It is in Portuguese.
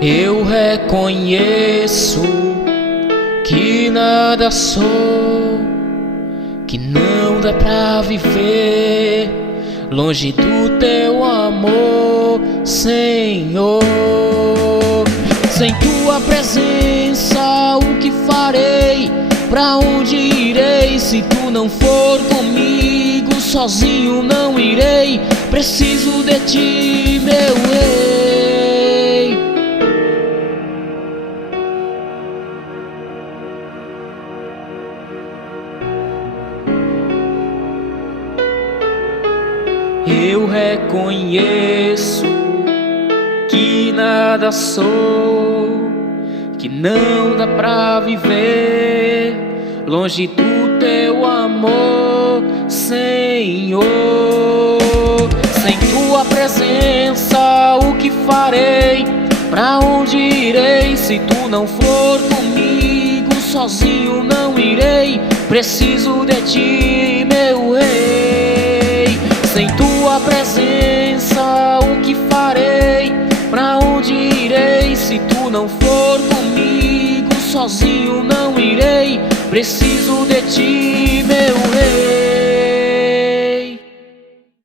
Eu reconheço que nada sou, que não dá pra viver longe do teu amor, Senhor. Sem tua presença, o que farei? Pra onde irei se tu não for comigo? Sozinho não irei, preciso de ti, meu rei. Eu reconheço que nada sou, que não dá pra viver longe do teu amor, Senhor. Sem tua presença, o que farei? Pra onde irei se tu não for comigo? Sozinho não irei, preciso de ti, meu rei. Sem tua presença, o que farei? Pra onde irei se tu não for comigo? Sozinho não irei, preciso de ti, meu rei.